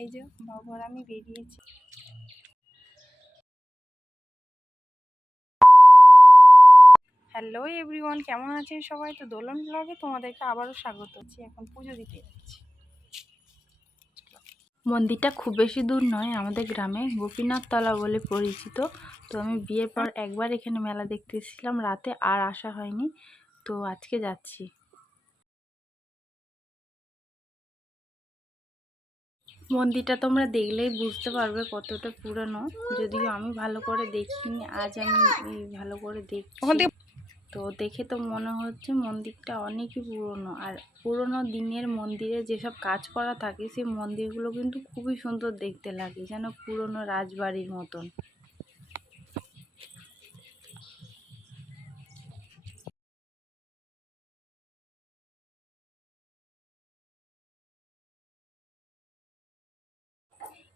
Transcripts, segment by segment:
এই যে বাবার আমি বেরিয়েছি। হ্যালো এভরিওয়ান, কেমন আছেন সবাই? তো দোলন ব্লগে তোমাদেরকে আবারও স্বাগত হচ্ছি। এখন পুজো দিতে যাচ্ছি। মন্দিরটা খুব বেশি দূর নয়, আমাদের গ্রামে গোপীনাথ তলা বলে পরিচিত। তো আমি বিয়ের পর একবার এখানে মেলা দেখতে এসেছিলাম রাতে, আর আসা হয়নি। তো আজকে যাচ্ছি। মন্দিরটা তোমরা দেখলেই বুঝতে পারবে কতটা পুরনো, যদিও আমি ভালো করে দেখিনি, আজ আমি ভালো করে দেখছি। তো দেখে তো মনে হচ্ছে মন্দিরটা অনেকই পুরনো, আর পুরনো দিনের মন্দিরে যেসব কাজ করা থাকে সেই মন্দিরগুলো কিন্তু খুবই সুন্দর দেখতে লাগে, যেন পুরনো রাজবাড়ির মতন।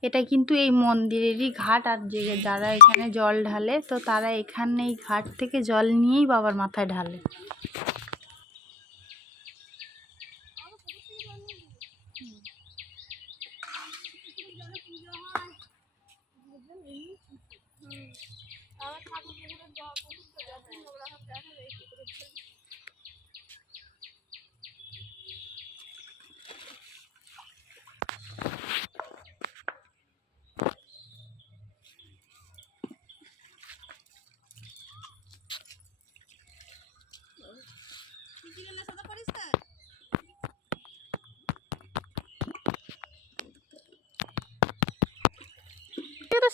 এটা কিন্তু এই মন্দিরেরই ঘাট, আর যারা এখানে জল ঢালে তো তারা এখানে এই ঘাট থেকে জল নিয়েই বাবার মাথায় ঢালে।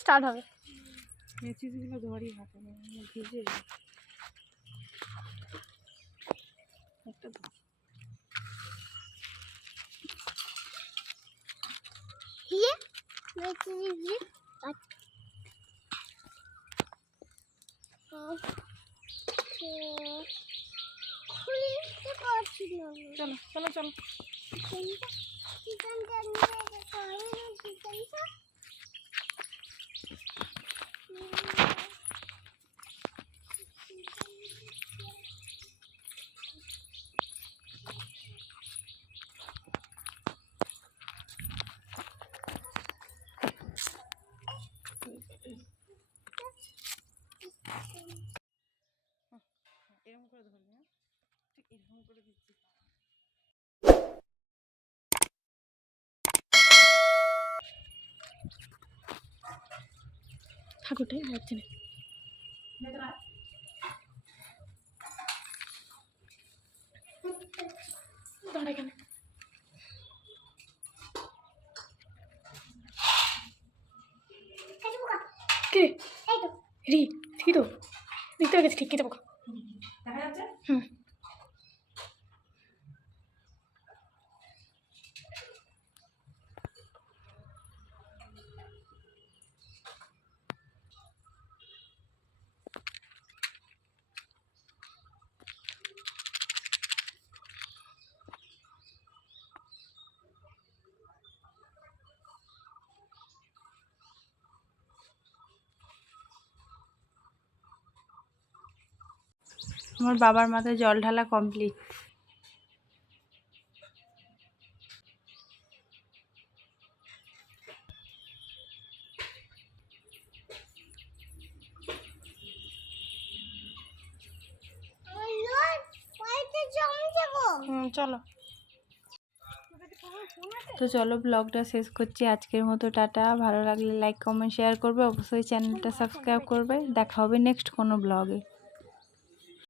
স্টার্ট হবে চিজগুলো ধরি হাতে ভিজে একটা চলো চলো চলো। এরকম করে ধরবি, হ্যাঁ ঠিক এরকম করে দিচ্ছি। ঠাকুরটাই হচ্ছে না কেন ঠিক তো দেখতে পেয়েছি, ঠিক দেখা যাচ্ছে। হুম আমার বাবার মাথায় জল ঢালা কমপ্লিট। চলো তো চলো ব্লগটা শেষ করছি আজকের মতো। টাটা। ভালো লাগলে লাইক কমেন্ট শেয়ার করবে, অবশ্যই চ্যানেলটা সাবস্ক্রাইব করবে। দেখা হবে নেক্সট কোনো ব্লগে।